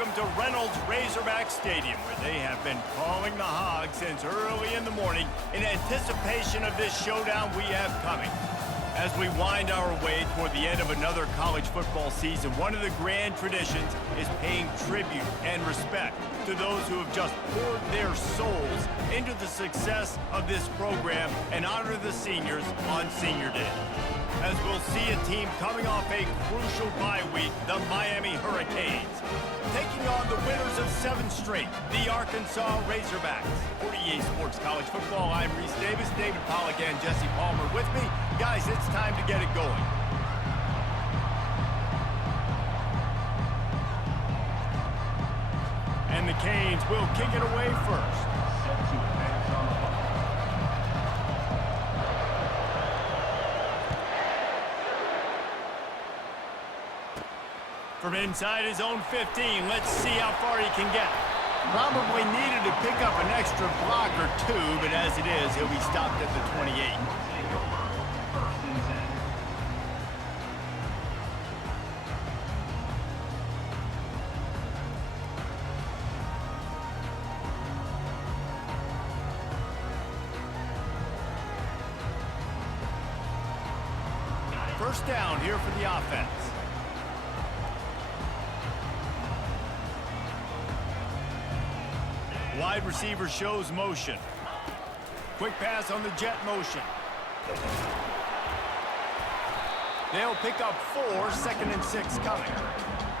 welcome to Reynolds Razorback Stadium, where they have been calling the Hogs since early in the morning in anticipation of this showdown we have coming. As we wind our way toward the end of another college football season, one of the grand traditions is paying tribute and respect to those who have just poured their souls into the success of this program and honor the seniors on Senior Day. As we'll see a team coming off a crucial bye week, the Miami Hurricanes, taking on the winners of 7 straight, the Arkansas Razorbacks. For EA Sports College Football, I'm Reese Davis, David Pollack, and Jesse Palmer with me. Guys, it's time to get it going. And the Canes will kick it away first. From inside his own 15, let's see how far he can get. Probably needed to pick up an extra block or 2, but as it is, he'll be stopped at the 28. First down here for the offense. Wide receiver shows motion. Quick pass on the jet motion. They'll pick up 4, second and 6 coming.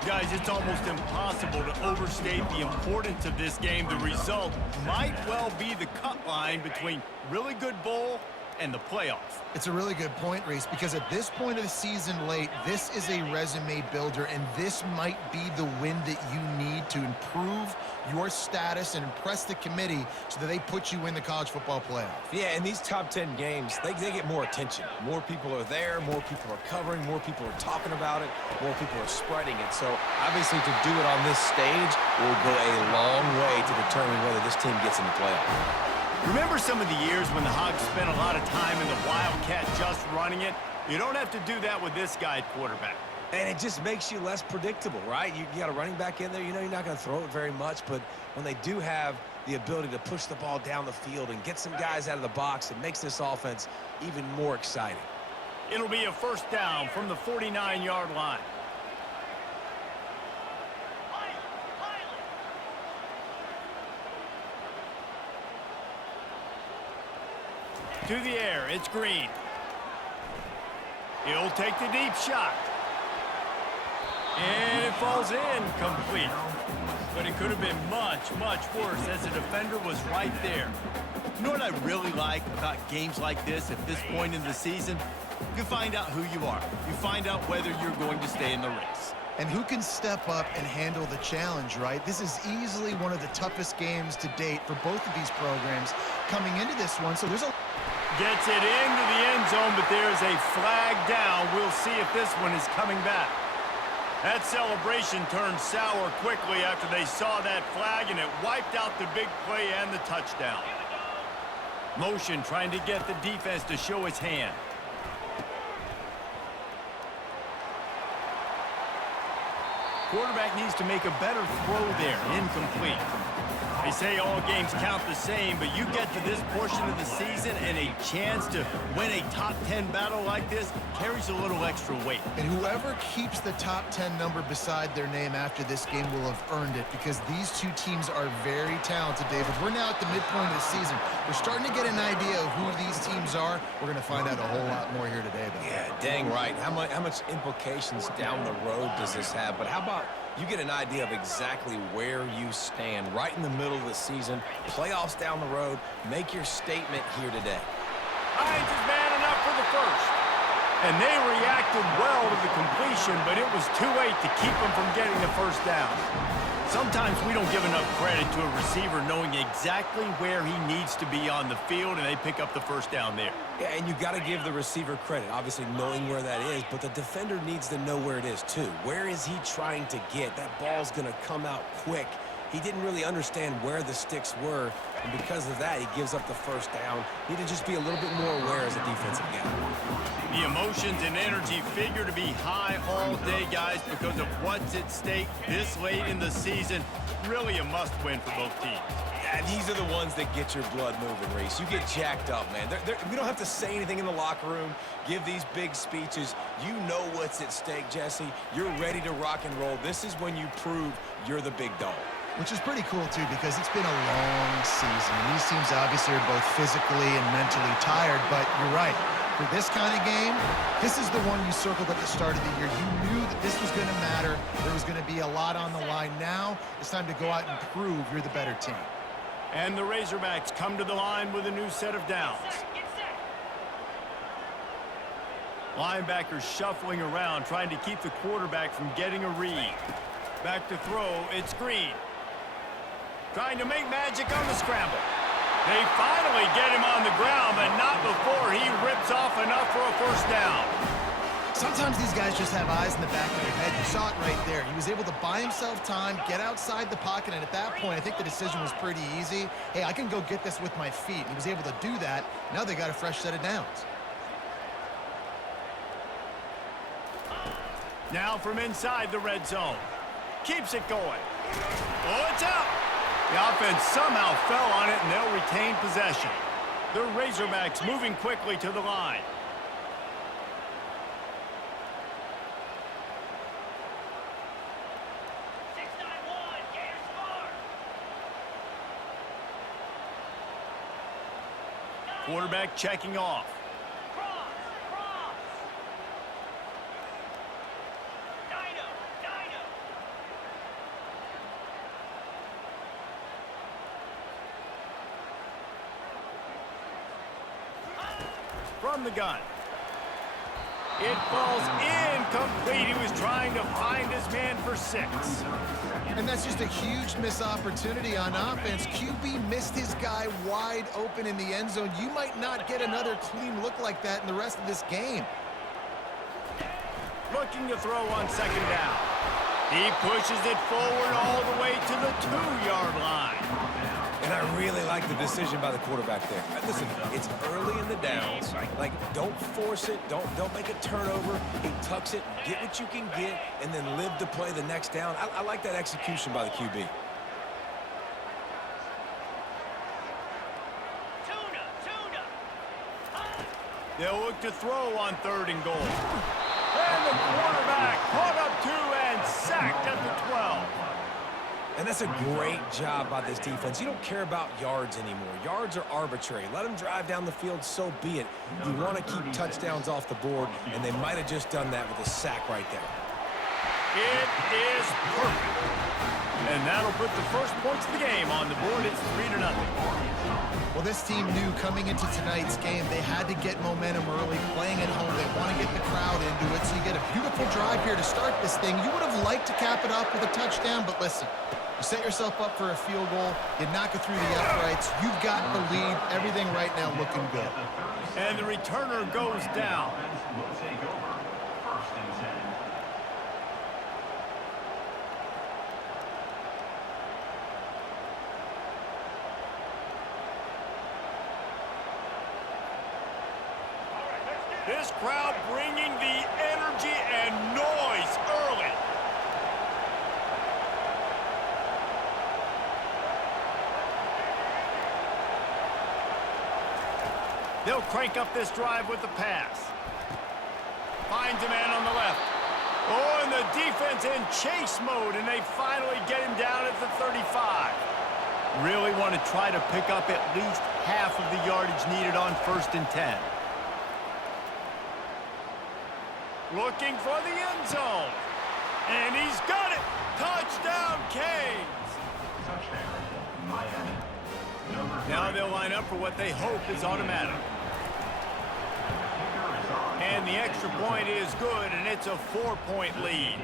Guys, it's almost impossible to overstate the importance of this game. The result might well be the cut line between really good bowl and the playoff. It's a really good point, Reese, because at this point of the season late, this is a resume builder, and this might be the win that you need to improve your status and impress the committee so that they put you in the college football playoff. Yeah, in these top 10 games, they get more attention. More people are there, more people are covering, more people are talking about it, more people are spreading it. So obviously to do it on this stage will go a long way to determine whether this team gets in the playoff. Remember some of the years when the Hogs spent a lot of time in the Wildcat just running it? You don't have to do that with this guy at quarterback. And it just makes you less predictable, right? You got a running back in there. You know you're not going to throw it very much, but when they do have the ability to push the ball down the field and get some guys out of the box, it makes this offense even more exciting. It'll be a first down from the 49-yard line. To the air, it's Green. He'll take the deep shot. And it falls in, complete. But it could have been much, much worse as the defender was right there. You know what I really like about games like this at this point in the season? You find out who you are. You find out whether you're going to stay in the race. And who can step up and handle the challenge, right? This is easily one of the toughest games to date for both of these programs coming into this one. So there's a... Gets it into the end zone, but there's a flag down. We'll see if this one is coming back. That celebration turned sour quickly after they saw that flag, and it wiped out the big play and the touchdown. Motion trying to get the defense to show its hand. Quarterback needs to make a better throw there. Incomplete. They say all games count the same, but you get to this portion of the season and a chance to win a top 10 battle like this carries a little extra weight. And whoever keeps the top 10 number beside their name after this game will have earned it, because these two teams are very talented, David. We're now at the midpoint of the season. We're starting to get an idea of who these teams are. We're going to find out a whole lot more here today. Yeah, dang right. How much implications down the road does this have? But how about you get an idea of exactly where you stand right in the middle of the season, playoffs down the road, make your statement here today. Hines is man enough for the first. And they reacted well to the completion, but it was too late to keep them from getting the first down. Sometimes we don't give enough credit to a receiver knowing exactly where he needs to be on the field, and they pick up the first down there. Yeah, and you got to give the receiver credit, obviously knowing where that is, but the defender needs to know where it is too. Where is he trying to get? That ball's going to come out quick, He didn't really understand where the sticks were, and because of that, he gives up the first down. He need to just be a little bit more aware as a defensive guy. The emotions and energy figure to be high all day, guys, because of what's at stake this late in the season. Really a must-win for both teams. Yeah, these are the ones that get your blood moving, Reese. You get jacked up, man. We don't have to say anything in the locker room, give these big speeches. You know what's at stake, Jesse. You're ready to rock and roll. This is when you prove you're the big dog. Which is pretty cool, too, because it's been a long season. These teams obviously are both physically and mentally tired, but you're right. For this kind of game, this is the one you circled at the start of the year. You knew that this was going to matter. There was going to be a lot on the line. Now it's time to go out and prove you're the better team. And the Razorbacks come to the line with a new set of downs. Linebackers shuffling around, trying to keep the quarterback from getting a read. Back to throw, it's Green. Trying to make magic on the scramble. They finally get him on the ground, but not before he rips off enough for a first down. Sometimes these guys just have eyes in the back of their head. You saw it right there. He was able to buy himself time, get outside the pocket, and at that point, I think the decision was pretty easy. Hey, I can go get this with my feet. He was able to do that. Now they got a fresh set of downs. Now from inside the red zone. Keeps it going. Oh, it's out. The offense somehow fell on it, and they'll retain possession. The Razorbacks moving quickly to the line. Quarterback checking off. From the gun. It falls incomplete. He was trying to find his man for 6. And that's just a huge missed opportunity on offense. QB missed his guy wide open in the end zone. You might not get another clean look like that in the rest of this game. Looking to throw on second down. He pushes it forward all the way to the 2-yard line. And I really like the decision by the quarterback there. Listen, it's early in the downs. Like, don't force it. Don't make a turnover. He tucks it, get what you can get, and then live to play the next down. I like that execution by the QB. They'll look to throw on 3rd and goal. And the quarterback caught up 2 and sacked at the 12. And that's a great job by this defense. You don't care about yards anymore. Yards are arbitrary. Let them drive down the field, so be it. You want to keep touchdowns off the board, and they might have just done that with a sack right there. It is perfect. And that'll put the first points of the game on the board. It's 3-0. Well, this team knew coming into tonight's game they had to get momentum early, playing at home. They want to get the crowd into it, so you get a beautiful drive here to start this thing. You would have liked to cap it off with a touchdown, but listen, you set yourself up for a field goal, you knock it through the uprights, you've got the lead, everything right now looking good. And the returner goes down. This crowd bringing the energy and noise early. They'll crank up this drive with the pass. Finds a man on the left. Oh, and the defense in chase mode, and they finally get him down at the 35. Really want to try to pick up at least half of the yardage needed on 1st and 10. Looking for the end zone. And he's got it. Touchdown, Canes. Now they'll line up for what they hope is automatic. And the extra point is good, and it's a 4-point lead.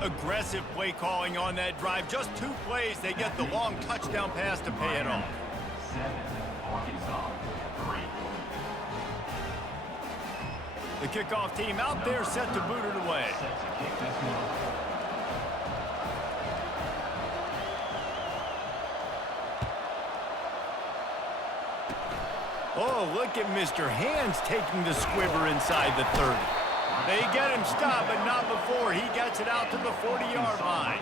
Aggressive play calling on that drive. Just 2 plays, they get the long touchdown pass to pay it off. The kickoff team out there set to boot it away. Oh, look at Mr. Hands taking the squibber inside the 30. They get him stopped, but not before he gets it out to the 40-yard line.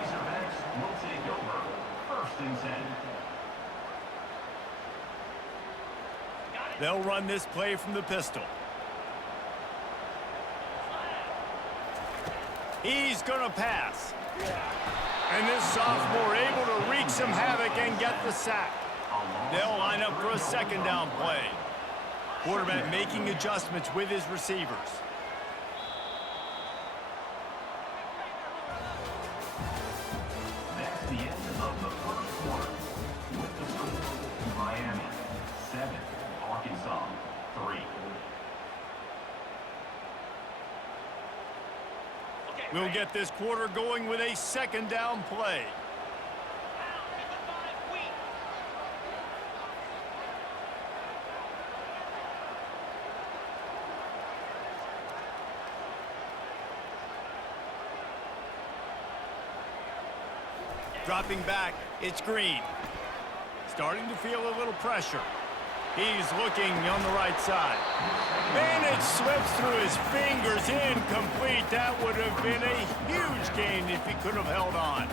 They'll run this play from the pistol. He's going to pass. And this sophomore able to wreak some havoc and get the sack. They'll line up for a second down play. Quarterback making adjustments with his receivers. That's the end of the first quarter. With the score, Miami 7, Arkansas 3. We'll get this quarter going with a second down play. Dropping back, it's Green. Starting to feel a little pressure. He's looking on the right side. And it slips through his fingers, incomplete. That would have been a huge gain if he could have held on.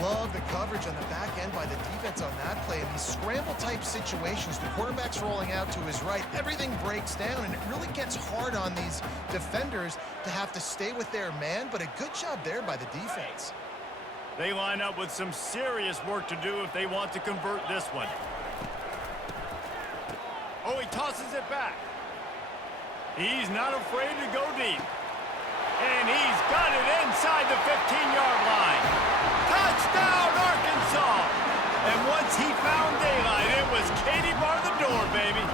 Love the coverage on the back end by the defense on that play. In these scramble-type situations, the quarterback's rolling out to his right. Everything breaks down, and it really gets hard on these defenders to have to stay with their man, but a good job there by the defense. They line up with some serious work to do if they want to convert this one. Oh, he tosses it back. He's not afraid to go deep. And he's got it inside the 15-yard line. Touchdown, Arkansas! And once he found daylight, it was Katie bar the door, baby.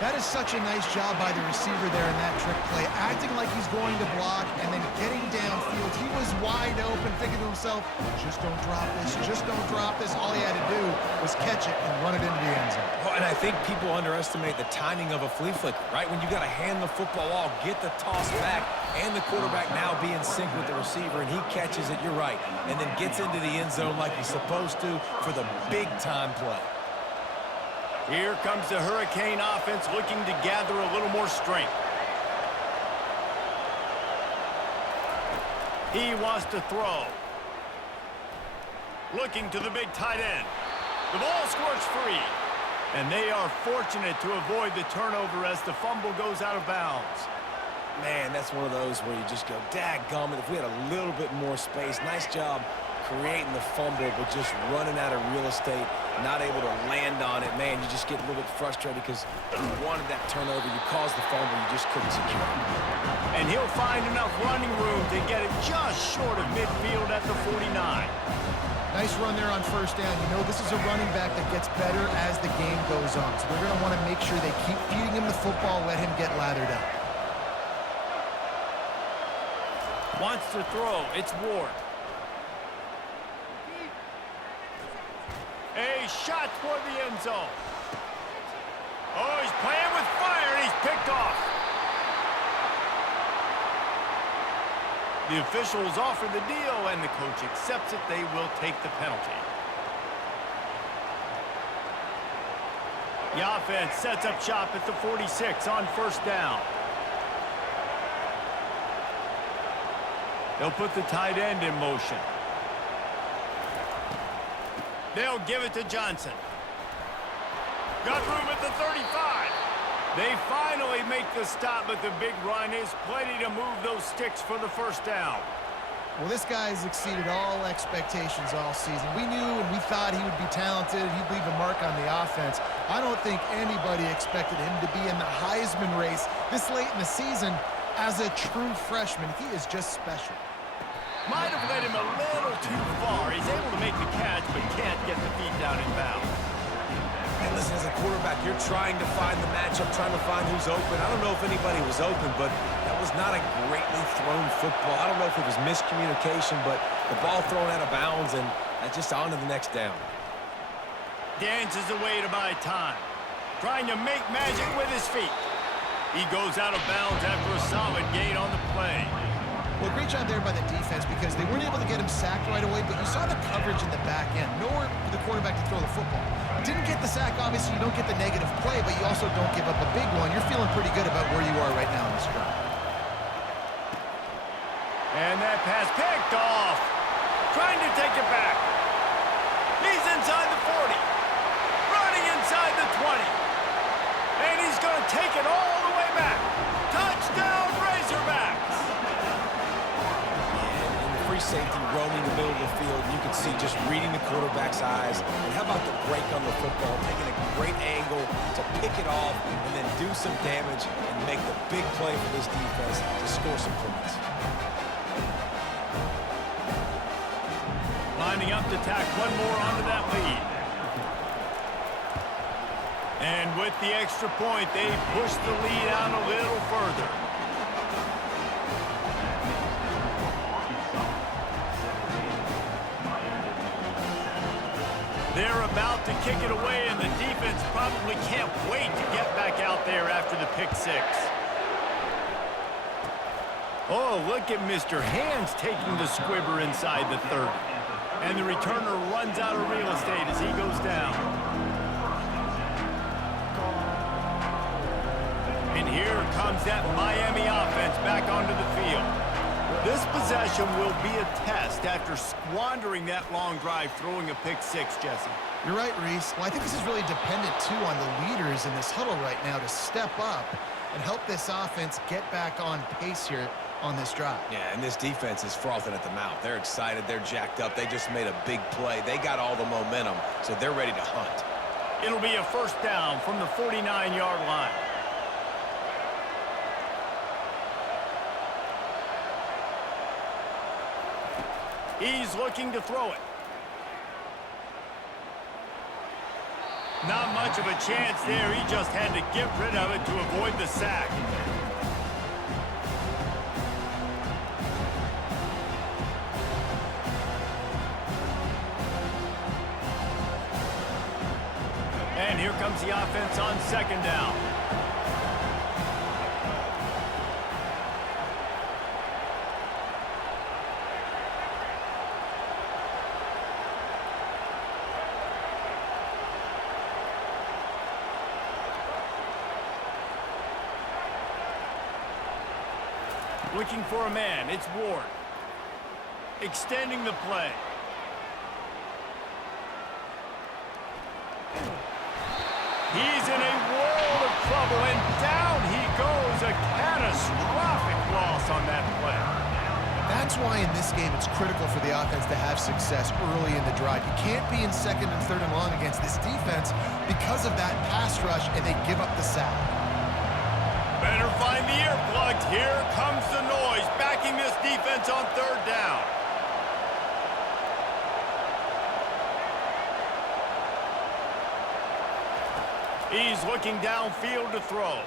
That is such a nice job by the receiver there in that trick play, acting like he's going to block and then getting downfield. He was wide open, thinking to himself, just don't drop this, just don't drop this. All he had to do was catch it and run it into the end zone. Oh, and I think people underestimate the timing of a flea flicker, right? When you got to hand the football off, get the toss back, and the quarterback now be in sync with the receiver, and he catches it, you're right, and then gets into the end zone like he's supposed to for the big-time play. Here comes the Hurricane offense looking to gather a little more strength. He wants to throw. Looking to the big tight end. The ball squirts free. And they are fortunate to avoid the turnover as the fumble goes out of bounds. Man, that's one of those where you just go, dadgummit, if we had a little bit more space. Nice job creating the fumble, but just running out of real estate, not able to land on it. Man, you just get a little bit frustrated because you wanted that turnover. You caused the fumble. You just couldn't secure it. And he'll find enough running room to get it just short of midfield at the 49. Nice run there on first down. You know this is a running back that gets better as the game goes on. So they're going to want to make sure they keep feeding him the football, let him get lathered up. Wants to throw. It's Ward. A shot toward the end zone. Oh, he's playing with fire, and he's picked off. The officials offer the deal, and the coach accepts it. They will take the penalty. The offense sets up shop at the 46 on first down. They'll put the tight end in motion. They'll give it to Johnson. Got room at the 35. They finally make the stop, but the big run is plenty to move those sticks for the first down. Well, this guy's exceeded all expectations all season. We knew and we thought he would be talented. He'd leave a mark on the offense. I don't think anybody expected him to be in the Heisman race this late in the season as a true freshman. He is just special. Might have led him a little too far. He's able to make the catch, but can't get the feet down in bounds. And listen, as a quarterback, you're trying to find the matchup, trying to find who's open. I don't know if anybody was open, but that was not a greatly thrown football. I don't know if it was miscommunication, but the ball thrown out of bounds, and just on to the next down. Dances away to buy time. Trying to make magic with his feet. He goes out of bounds after a solid gain on the play. Well, great job there by the defense because they weren't able to get him sacked right away, but you saw the coverage in the back end. Nowhere for the quarterback quarterback to throw the football. Didn't get the sack, obviously you don't get the negative play, but you also don't give up a big one. You're feeling pretty good about where you are right now in this drive. And that pass picked off. Trying to take it back. He's inside the 40. Running inside the 20. And he's going to take it all the way back. Touchdown, Razorbacks! And the free safety roaming the middle of the field, you can see just reading the quarterback's eyes. And how about the break on the football, taking a great angle to pick it off and then do some damage and make the big play for this defense to score some points. Lining up to tack one more onto that lead. And with the extra point, they push the lead out a little further. They're about to kick it away, and the defense probably can't wait to get back out there after the pick six. Oh, look at Mr. Hands taking the squibber inside the 30. And the returner runs out of real estate as he goes down. And here comes that Miami offense back onto the field. This possession will be a test after squandering that long drive throwing a pick six, Jesse. You're right, Reese. Well, I think this is really dependent, too, on the leaders in this huddle right now to step up and help this offense get back on pace here on this drive. Yeah, and this defense is frothing at the mouth. They're excited. They're jacked up. They just made a big play. They got all the momentum, so they're ready to hunt. It'll be a first down from the 49-yard line. He's looking to throw it. Not much of a chance there. He just had to get rid of it to avoid the sack. And here comes the offense on second down. Looking for a man, it's Ward. Extending the play. He's in a world of trouble, and down he goes. A catastrophic loss on that play. That's why in this game it's critical for the offense to have success early in the drive. You can't be in second and third and long against this defense because of that pass rush, and they give up the sack. Better find the earplugs. Here comes the noise, backing this defense on third down. He's looking downfield to throw.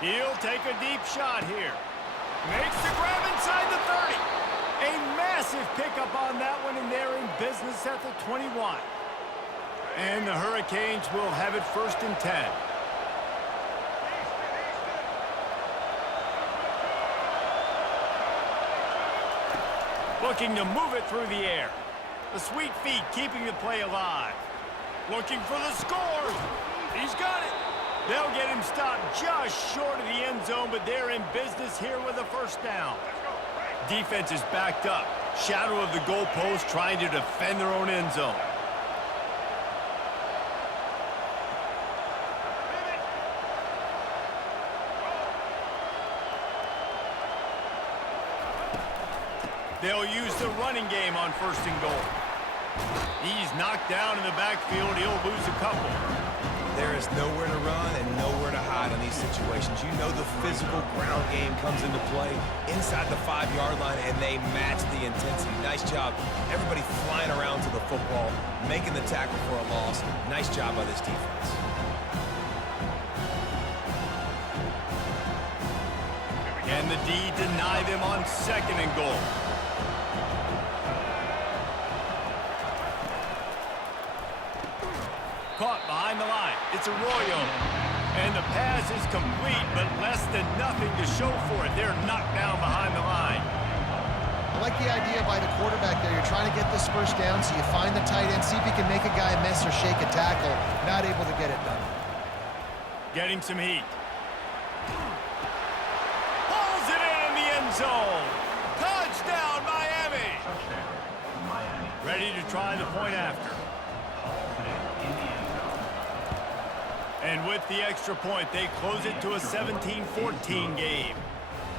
He'll take a deep shot here. Makes the grab inside the 30. A massive pickup on that one, and they're in business at the 21. And the Hurricanes will have it first and 10. Looking to move it through the air. The sweet feet keeping the play alive. Looking for the score. He's got it. They'll get him stopped just short of the end zone, but they're in business here with a first down. Defense is backed up. Shadow of the goalpost trying to defend their own end zone. They'll use the running game on first and goal. He's knocked down in the backfield. He'll lose a couple. There is nowhere to run and nowhere to hide in these situations. You know the physical ground game comes into play inside the 5-yard line, and they match the intensity. Nice job. Everybody flying around to the football, making the tackle for a loss. Nice job by this defense. And the D deny them on second and goal. Caught behind the line. It's Arroyo. And the pass is complete, but less than nothing to show for it. They're knocked down behind the line. I like the idea by the quarterback there. You're trying to get this first down, so you find the tight end, see if you can make a guy miss or shake a tackle. Not able to get it done. Getting some heat. Pulls it in the end zone. Touchdown, Miami. Touchdown, Miami. Ready to try the point after. And with the extra point, they close it to a 17-14 game.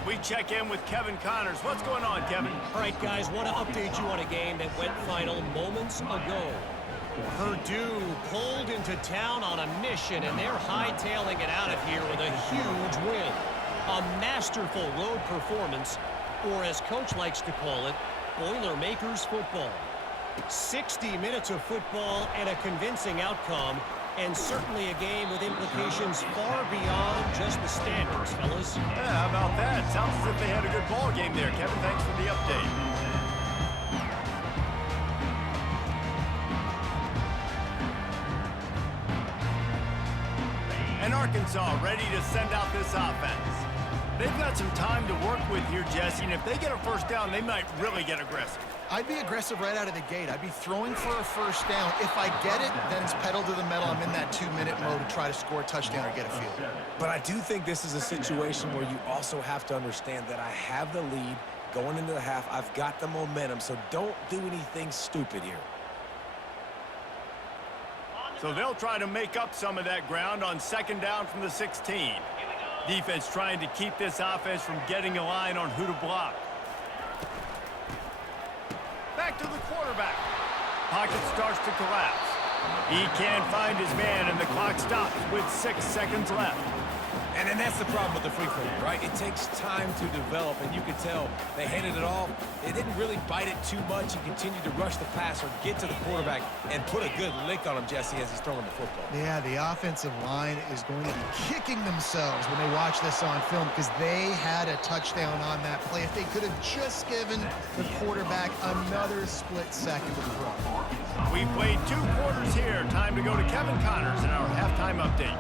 We check in with Kevin Connors. What's going on, Kevin? All right, guys, want to update you on a game that went final moments ago. Purdue pulled into town on a mission, and they're hightailing it out of here with a huge win. A masterful road performance, or as Coach likes to call it, Boilermakers football. 60 minutes of football and a convincing outcome, and certainly a game with implications far beyond just the standards, fellas. Yeah, how about that? Sounds as if they had a good ball game there. Kevin, thanks for the update. And Arkansas ready to send out this offense. They've got some time to work with here, Jesse, and if they get a first down, they might really get aggressive. I'd be aggressive right out of the gate. I'd be throwing for a first down. If I get it, then it's pedal to the metal. I'm in that 2-minute mode to try to score a touchdown or get a field. But I do think this is a situation where you also have to understand that I have the lead going into the half. I've got the momentum, so don't do anything stupid here. So they'll try to make up some of that ground on second down from the 16. Defense trying to keep this offense from getting a line on who to block. Back to the quarterback. Pocket starts to collapse. He can't find his man, and the clock stops with 6 seconds left. And then that's the problem with the free throw, right? It takes time to develop, and you can tell they handed it off. They didn't really bite it too much and continued to rush the passer, get to the quarterback, and put a good lick on him, Jesse, as he's throwing the football. Yeah, the offensive line is going to be kicking themselves when they watch this on film because they had a touchdown on that play. If they could have just given the quarterback another split second to throw. We played 2 quarters here. Time to go to Kevin Connors in our halftime update.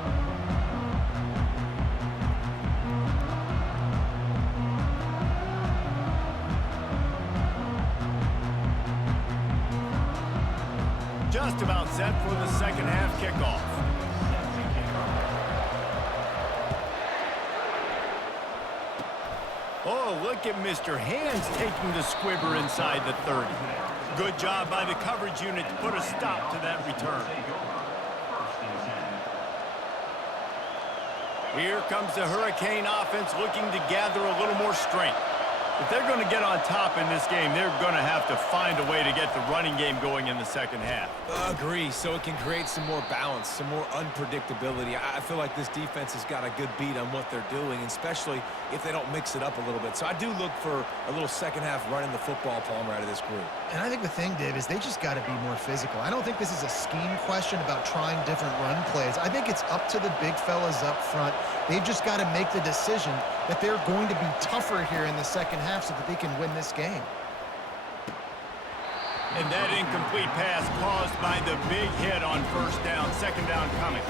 Just about set for the second half kickoff. Oh, look at Mr. Hands taking the squibber inside the 30. Good job by the coverage unit to put a stop to that return. Here comes the Hurricane offense looking to gather a little more strength. If they're going to get on top in this game, they're going to have to find a way to get the running game going in the second half. Agree, so it can create some more balance, some more unpredictability. I feel like this defense has got a good beat on what they're doing, especially if they don't mix it up a little bit. So I do look for a little second half running the football, Palmer, out of this group. And I think the thing, Dave, is they just got to be more physical. I don't think this is a scheme question about trying different run plays. I think it's up to the big fellas up front. They've just got to make the decision that they're going to be tougher here in the second half so that they can win this game. And that incomplete pass caused by the big hit on first down, second down coming.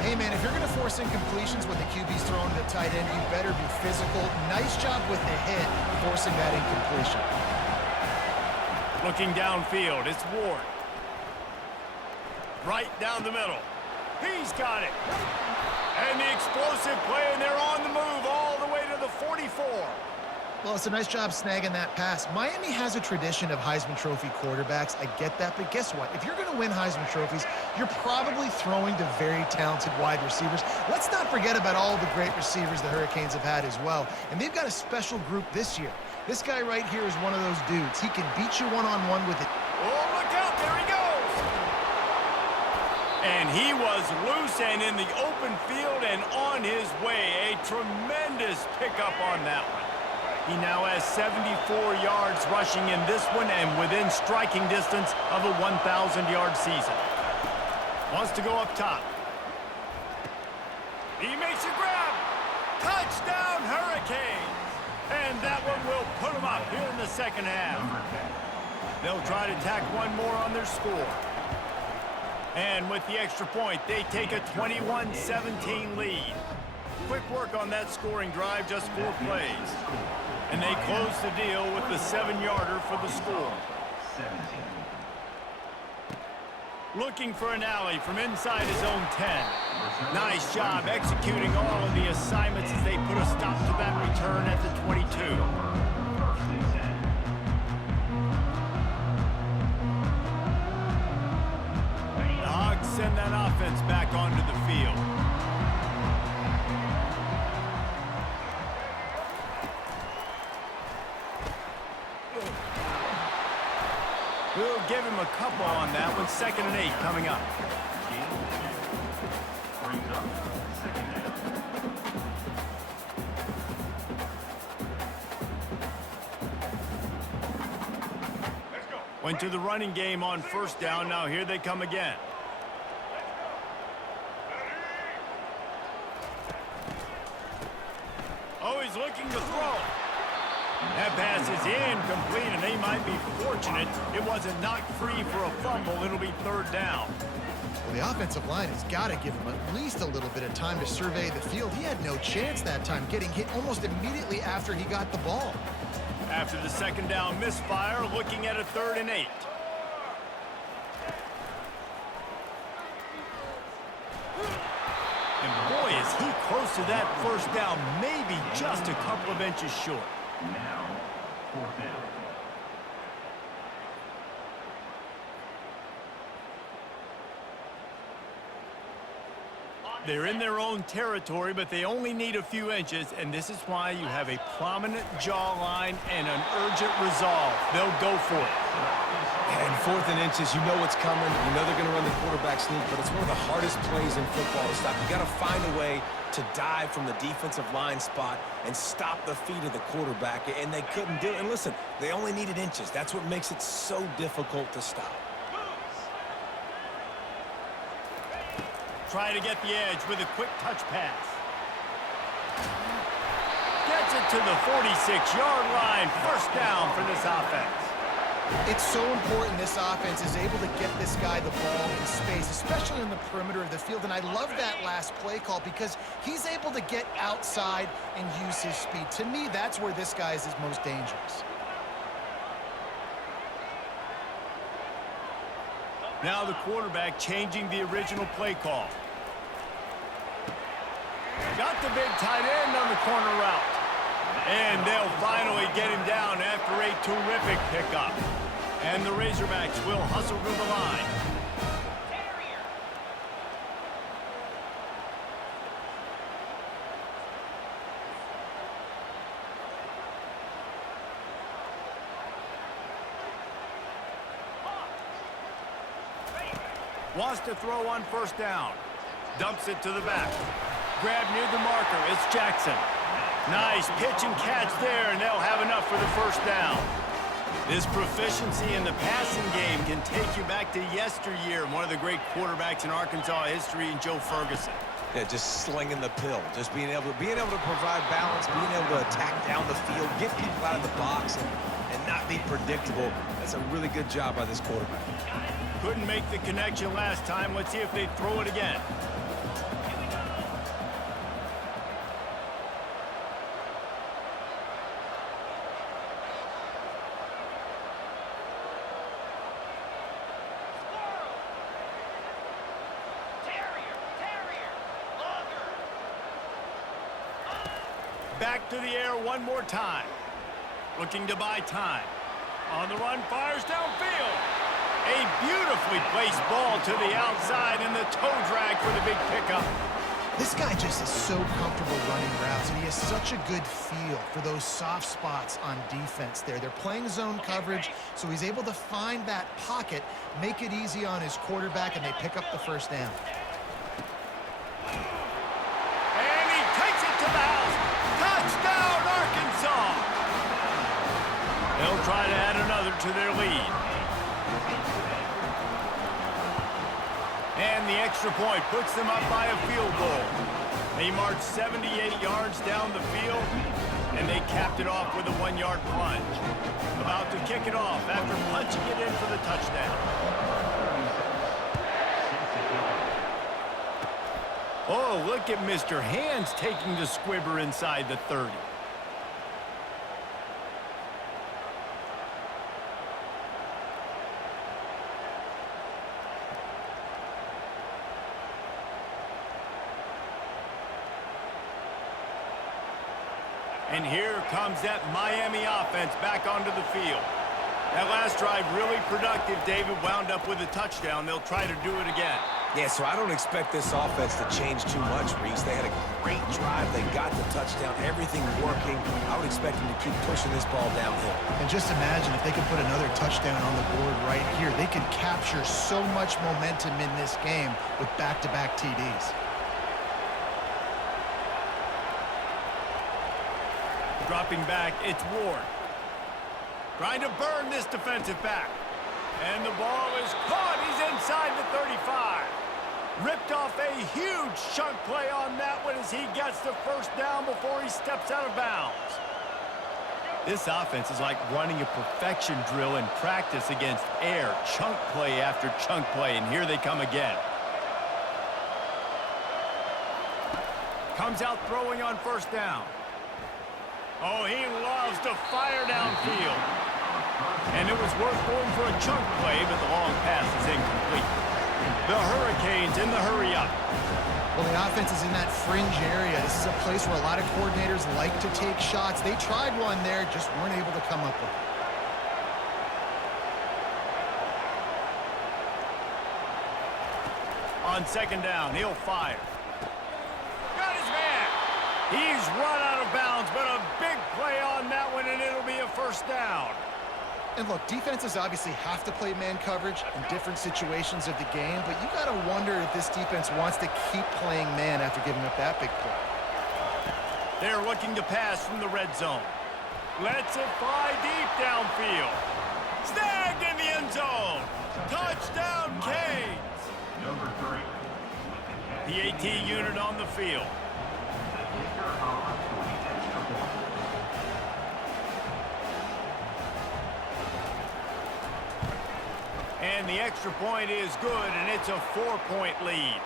Hey, man, if you're going to force incompletions when the QB's throwing to the tight end, you better be physical. Nice job with the hit, forcing that incompletion. Looking downfield, it's Ward. Right down the middle. He's got it. And the explosive play, and they're on the move all the way to the 44. Well, it's a nice job snagging that pass. Miami has a tradition of Heisman Trophy quarterbacks. I get that, but guess what? If you're going to win Heisman Trophies, you're probably throwing to very talented wide receivers. Let's not forget about all the great receivers the Hurricanes have had as well. And they've got a special group this year. This guy right here is one of those dudes. He can beat you one-on-one with it. Oh, look out, there he goes! And he was loose and in the open field and on his way. A tremendous pickup on that one. He now has 74 yards rushing in this one and within striking distance of a 1,000-yard season. Wants to go up top. He makes a grab. Touchdown, Hurricanes! And that one will put them up here in the second half. They'll try to tack one more on their score. And with the extra point, they take a 21-17 lead. Quick work on that scoring drive, just 4 plays. And they close the deal with the 7-yarder for the score. Looking for an alley from inside his own 10. Nice job executing all of the assignments as they put a stop to that return at the 22. The Hogs send that offense back onto the field. We'll give him a couple on that one. 2nd and 8 coming up. Went to the running game on 1st down. Now here they come again. Oh, he's looking to throw. That pass is incomplete, and they might be fortunate it wasn't knocked free for a fumble. It'll be 3rd down. Well, the offensive line has got to give him at least a little bit of time to survey the field. He had no chance that time, getting hit almost immediately after he got the ball. After the 2nd down misfire, looking at a 3rd and 8. And boy, is he close to that 1st down, maybe just a couple of inches short. Now, 4th down. They're in their own territory, but they only need a few inches, and this is why you have a prominent jawline and an urgent resolve. They'll go for it. And 4th and inches, you know what's coming. You know they're going to run the quarterback sneak, but it's one of the hardest plays in football to stop. You got to find a way to dive from the defensive line spot and stop the feet of the quarterback, and they couldn't do it. And listen, they only needed inches. That's what makes it so difficult to stop. Try to get the edge with a quick touch pass. Gets it to the 46-yard line. 1st down for this offense. It's so important this offense is able to get this guy the ball in space, especially in the perimeter of the field. And I love that last play call because he's able to get outside and use his speed. To me, that's where this guy is his most dangerous. Now the quarterback changing the original play call. Got the big tight end on the corner route. And they'll finally get him down after a terrific pickup. And the Razorbacks will hustle to the line. Wants to throw on 1st down. Dumps it to the back. Grab near the marker. It's Jackson. Nice pitch and catch there, and they'll have enough for the 1st down. This proficiency in the passing game can take you back to yesteryear. One of the great quarterbacks in Arkansas history, Joe Ferguson. Yeah, just slinging the pill, just being able to provide balance, being able to attack down the field, get people out of the box, and not be predictable. That's a really good job by this quarterback. Couldn't make the connection last time. Let's see if they throw it again. Back to the air one more time. Looking to buy time. On the run, fires downfield. A beautifully placed ball to the outside and the toe drag for the big pickup. This guy just is so comfortable running routes, and he has such a good feel for those soft spots on defense there. They're playing zone coverage, so he's able to find that pocket, make it easy on his quarterback, and they pick up the 1st down. And he takes it to the house. Touchdown, Arkansas! They'll try to add another to their lead. And the extra point puts them up by a field goal. They marched 78 yards down the field, and they capped it off with a 1-yard plunge. About to kick it off after punching it in for the touchdown. Oh, look at Mr. Hands taking the squibber inside the 30. And here comes that Miami offense back onto the field. That last drive really productive. David wound up with a touchdown. They'll try to do it again. Yeah, so I don't expect this offense to change too much, Reese. They had a great drive. They got the touchdown. Everything working. I would expect them to keep pushing this ball downhill. And just imagine if they could put another touchdown on the board right here. They could capture so much momentum in this game with back-to-back TDs. Dropping back, it's Ward. Trying to burn this defensive back. And the ball is caught. He's inside the 35. Ripped off a huge chunk play on that one as he gets the first down before he steps out of bounds. This offense is like running a perfection drill in practice against air. Chunk play after chunk play, and here they come again. Comes out throwing on first down. Oh, he loves to fire downfield. And it was worth going for a chunk play, but the long pass is incomplete. The Hurricanes in the hurry-up. Well, the offense is in that fringe area. This is a place where a lot of coordinators like to take shots. They tried one there, just weren't able to come up with it. On second down, he'll fire. Got his man. He's run out of bounds, but a big play on that one, and it'll be a first down. And look, defenses obviously have to play man coverage in different situations of the game, but you got to wonder if this defense wants to keep playing man after giving up that big play. They're looking to pass from the red zone. Lets it fly deep downfield. Snagged in the end zone. Touchdown, Canes. Number 3. The AT unit on the field. And the extra point is good, and it's a 4-point lead.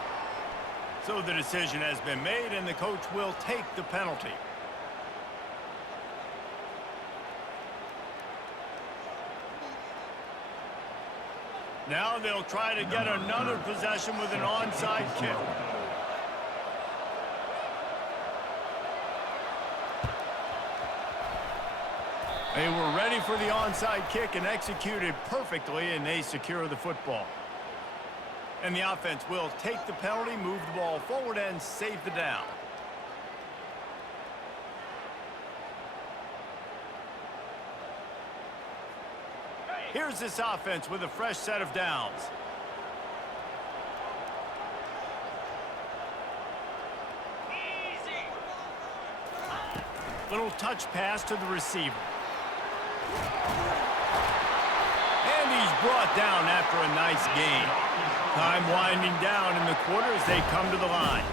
So the decision has been made, and the coach will take the penalty. Now they'll try to get another possession with an onside kick. They were ready for the onside kick and executed perfectly, and they secure the football. And the offense will take the penalty, move the ball forward, and save the down. Here's this offense with a fresh set of downs. Little touch pass to the receiver. And he's brought down after a nice gain. Time winding down in the quarter as they come to the line.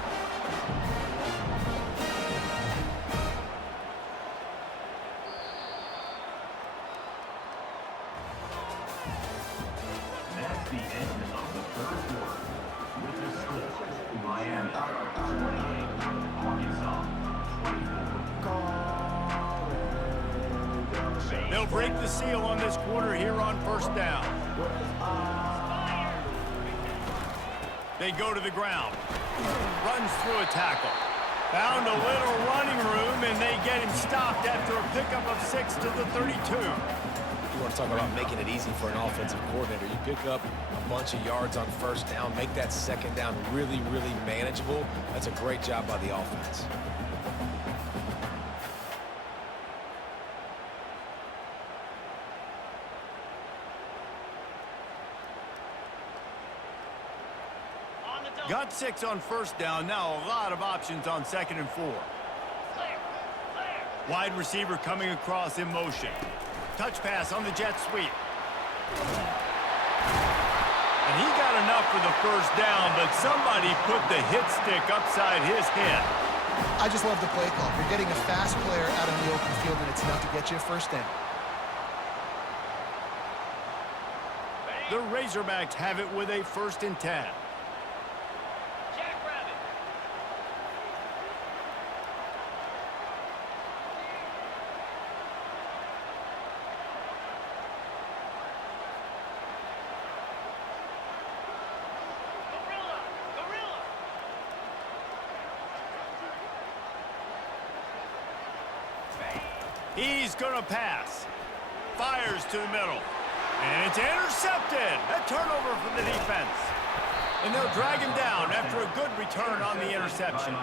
That's the end of the third quarter. With the score, Miami 28, Arkansas 24. They'll break the seal on this quarter here on first down. They go to the ground. Runs through a tackle. Found a little running room, and they get him stopped after a pickup of 6 to the 32. You want to talk about making it easy for an offensive coordinator. You pick up a bunch of yards on first down, make that second down really, really manageable. That's a great job by the offense. Got 6 on first down. Now a lot of options on 2nd and 4. Wide receiver coming across in motion. Touch pass on the jet sweep. And he got enough for the first down, but somebody put the hit stick upside his head. I just love the play call. You're getting a fast player out in the open field, and it's enough to get you a first down. The Razorbacks have it with a 1st and 10. He's going to pass. Fires to the middle. And it's intercepted. A turnover for the defense. And they'll drag him down after a good return on the interception.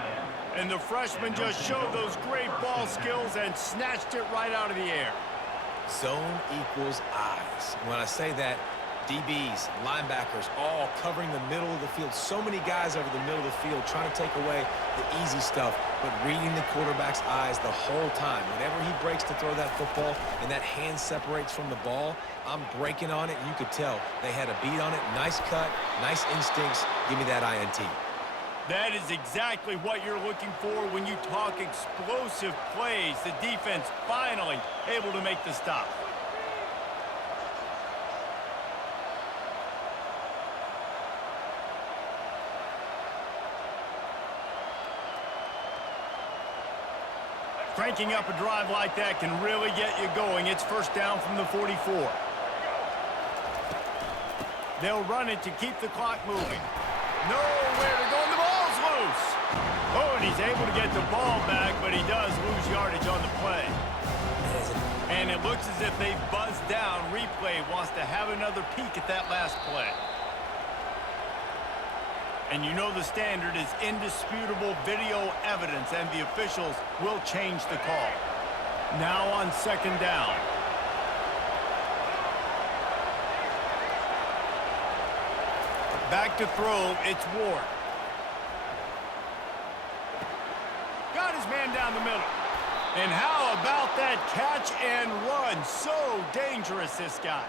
And the freshman just showed those great ball skills and snatched it right out of the air. Zone equals eyes. When I say that, DBs, linebackers, all covering the middle of the field. So many guys over the middle of the field trying to take away the easy stuff, but reading the quarterback's eyes the whole time. Whenever he breaks to throw that football and that hand separates from the ball, I'm breaking on it. You could tell they had a beat on it. Nice cut, nice instincts. Give me that INT. That is exactly what you're looking for when you talk explosive plays. The defense finally able to make the stop. Cranking up a drive like that can really get you going. It's first down from the 44. They'll run it to keep the clock moving. Nowhere to go, and the ball's loose. Oh, and he's able to get the ball back, but he does lose yardage on the play. And it looks as if they've buzzed down. Replay wants to have another peek at that last play. And you know the standard is indisputable video evidence, and the officials will change the call. Now on second down. Back to throw, it's Ward. Got his man down the middle. And how about that catch and run? So dangerous, this guy.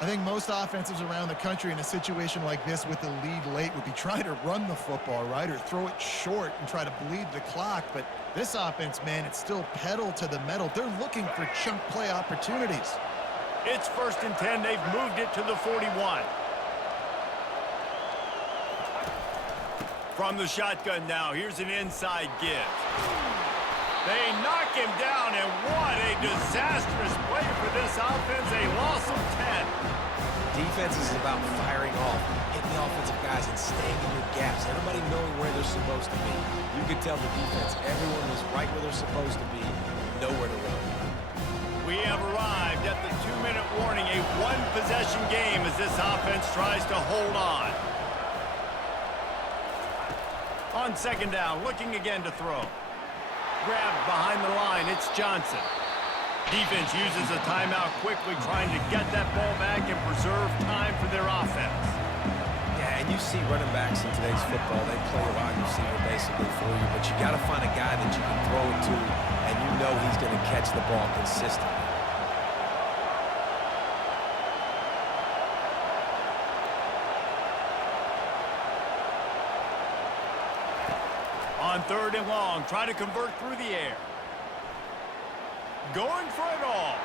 I think most offensives around the country in a situation like this with the lead late would be trying to run the football, right, or throw it short and try to bleed the clock. But this offense, man, it's still pedal to the metal. They're looking for chunk play opportunities. It's 1st and 10. They've moved it to the 41. From the shotgun now, here's an inside give. They knock him down, and what a disastrous play for this offense. A loss of 10. Defense is about firing off, hitting the offensive guys, and staying in your gaps. Everybody knowing where they're supposed to be. You could tell the defense, everyone was right where they're supposed to be, nowhere to run. We have arrived at the 2-minute warning, a one-possession game as this offense tries to hold on. On second down, looking again to throw. Grabbed behind the line, it's Johnson. Defense uses a timeout quickly, trying to get that ball back and preserve time for their offense. Yeah, and you see running backs in today's football, they play a wide receiver basically for you, but you got to find a guy that you can throw it to, and you know he's going to catch the ball consistently. On 3rd and long, try to convert through the air. Going for it all.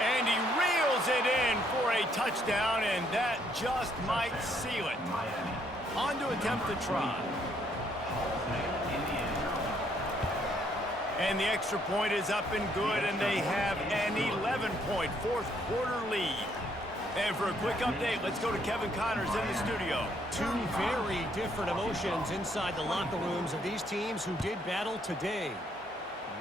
And he reels it in for a touchdown, and that just might seal it. On to attempt the try. And the extra point is up and good, and they have an 11-point fourth-quarter lead. And for a quick update, let's go to Kevin Connors in the studio. Two very different emotions inside the locker rooms of these teams who did battle today.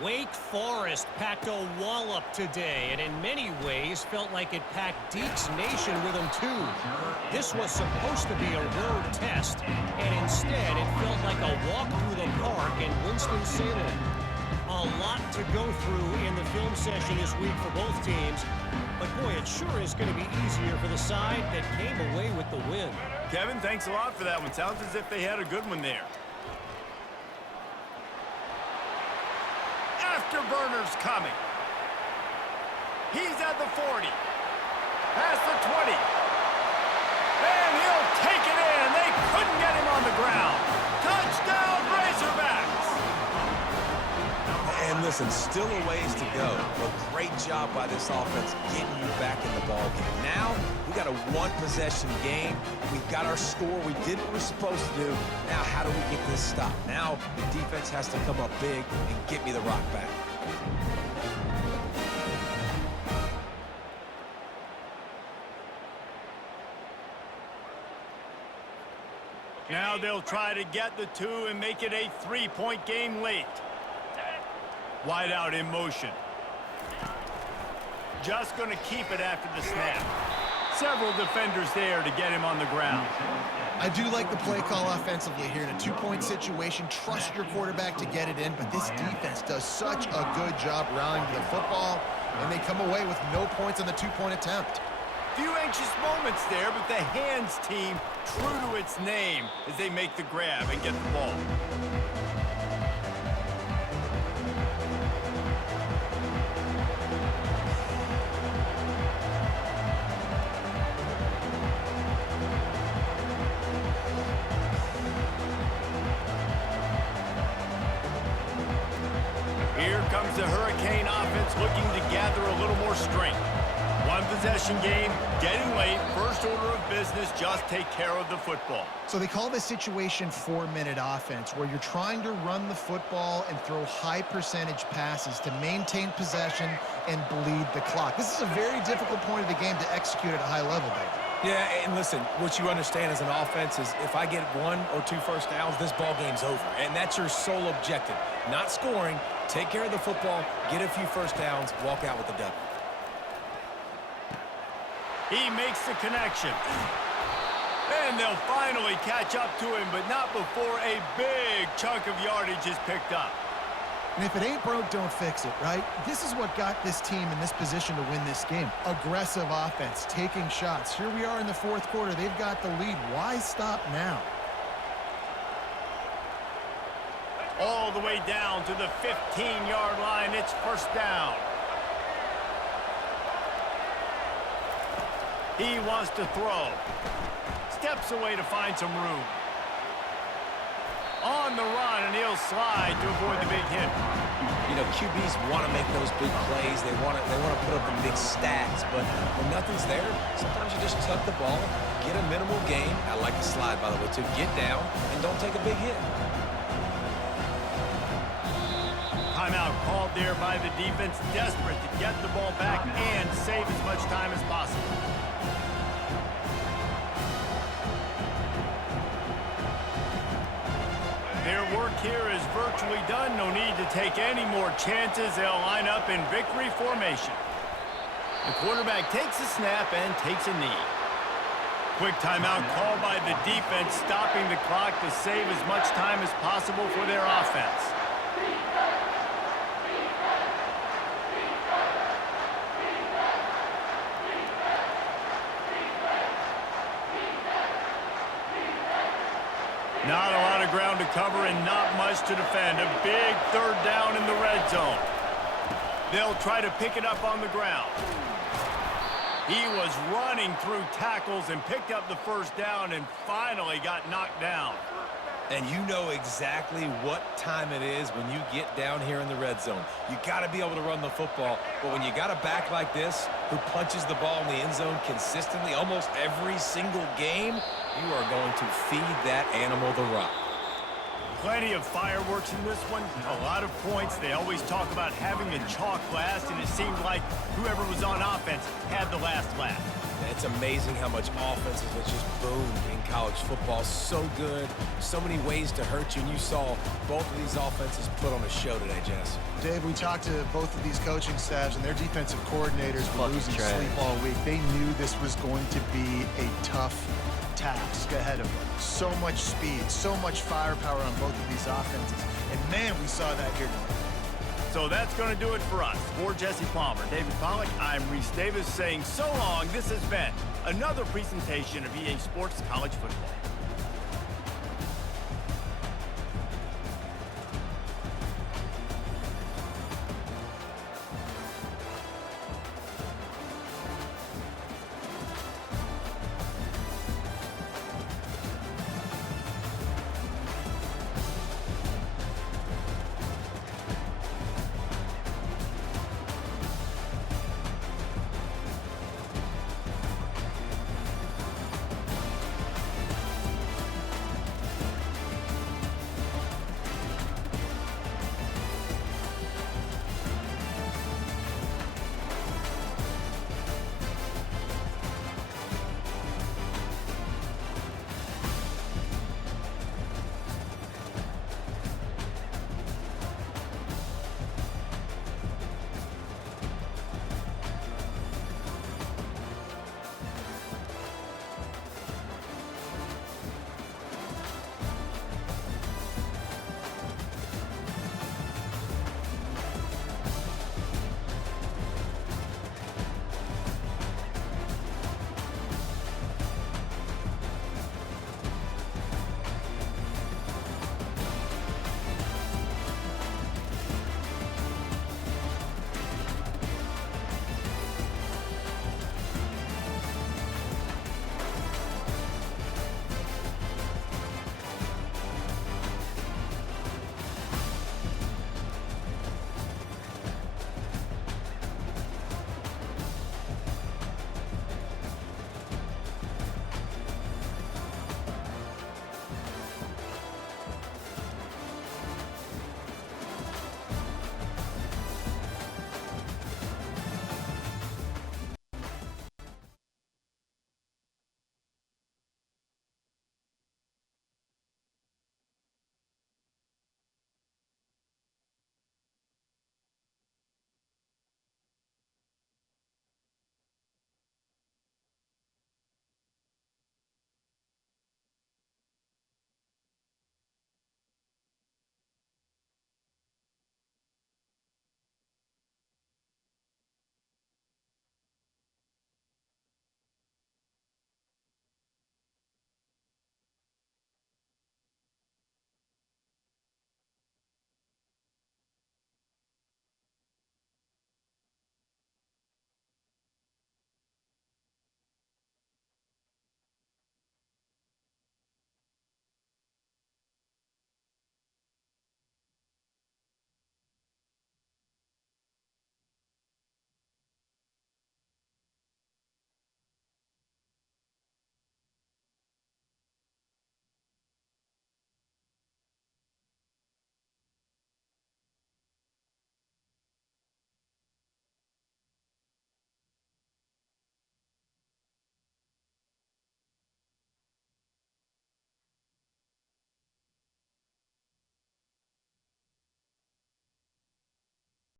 Wake Forest packed a wallop today, and in many ways felt like it packed Deeks Nation with them too. This was supposed to be a road test, and instead it felt like a walk through the park in Winston-Salem. A lot to go through in the film session this week for both teams, but boy, it sure is going to be easier for the side that came away with the win. Kevin, thanks a lot for that one. Sounds as if they had a good one there. Afterburner's coming. He's at the 40. Past the 20. And he'll take it in. They couldn't get him on the ground. Touchdown, Razorbacks! And listen, still a ways to go, but great job by this offense getting you back in the ballgame. Now, we got a one-possession game. We've got our score. We did what we're supposed to do. Now, how do we get this stopped? Now, the defense has to come up big and get me the rock back. Now they'll try to get the 2 and make it a 3-point game late. Wide out in motion. just going to keep it after the snap. Several defenders there to get him on the ground. I do like the play call offensively here. In a two-point situation, trust your quarterback to get it in, but this defense does such a good job rallying to the football, and they come away with no points on the two-point attempt. Few anxious moments there, but the hands team, true to its name, as they make the grab and get the ball. Here comes the Hurricane offense looking to gather a little more strength. One possession game, getting late, first order of business, just take care of the football. So they call this situation 4-minute offense, where you're trying to run the football and throw high percentage passes to maintain possession and bleed the clock. This is a very difficult point of the game to execute at a high level, Dave. Yeah, and listen, what you understand as an offense is if I get 1 or 2 first downs, this ball game's over. And that's your sole objective. Not scoring, take care of the football, get a few first downs, walk out with the W. He makes the connection. And they'll finally catch up to him, but not before a big chunk of yardage is picked up. And if it ain't broke, don't fix it, right? This is what got this team in this position to win this game. Aggressive offense, taking shots. Here we are in the fourth quarter. They've got the lead. Why stop now? All the way down to the 15-yard line. It's first down. He wants to throw. Steps away to find some room. On the run, and he'll slide to avoid the big hit. You know, QBs want to make those big plays. They want to put up the big stats, but when nothing's there, sometimes you just tuck the ball, get a minimal gain. I like the slide, by the way, too. Get down and don't take a big hit. Timeout called there by the defense, desperate to get the ball back and save as much time as possible. Their work here is virtually done. No need to take any more chances. They'll line up in victory formation. The quarterback takes a snap and takes a knee. Quick timeout called by the defense, stopping the clock to save as much time as possible for their offense. Not a lot of ground to cover and not much to defend. A big third down in the red zone. They'll try to pick it up on the ground. He was running through tackles and picked up the first down and finally got knocked down. And you know exactly what time it is when you get down here in the red zone. You got to be able to run the football, but when you got a back like this who punches the ball in the end zone consistently almost every single game, you are going to feed that animal the rock. Plenty of fireworks in this one, a lot of points. They always talk about having the chalk last, and it seemed like whoever was on offense had the last laugh. It's amazing how much offenses have just boomed in college football. So good, so many ways to hurt you, and you saw both of these offenses put on a show today, Jess. Dave, we talked to both of these coaching staffs, and their defensive coordinators were losing sleep all week. They knew this was going to be a tough task ahead of them. So much speed, so much firepower on both of these offenses. And, man, we saw that here tonight. So that's going to do it for us. For Jesse Palmer, David Pollack, I'm Reese Davis saying so long. This has been another presentation of EA Sports College Football.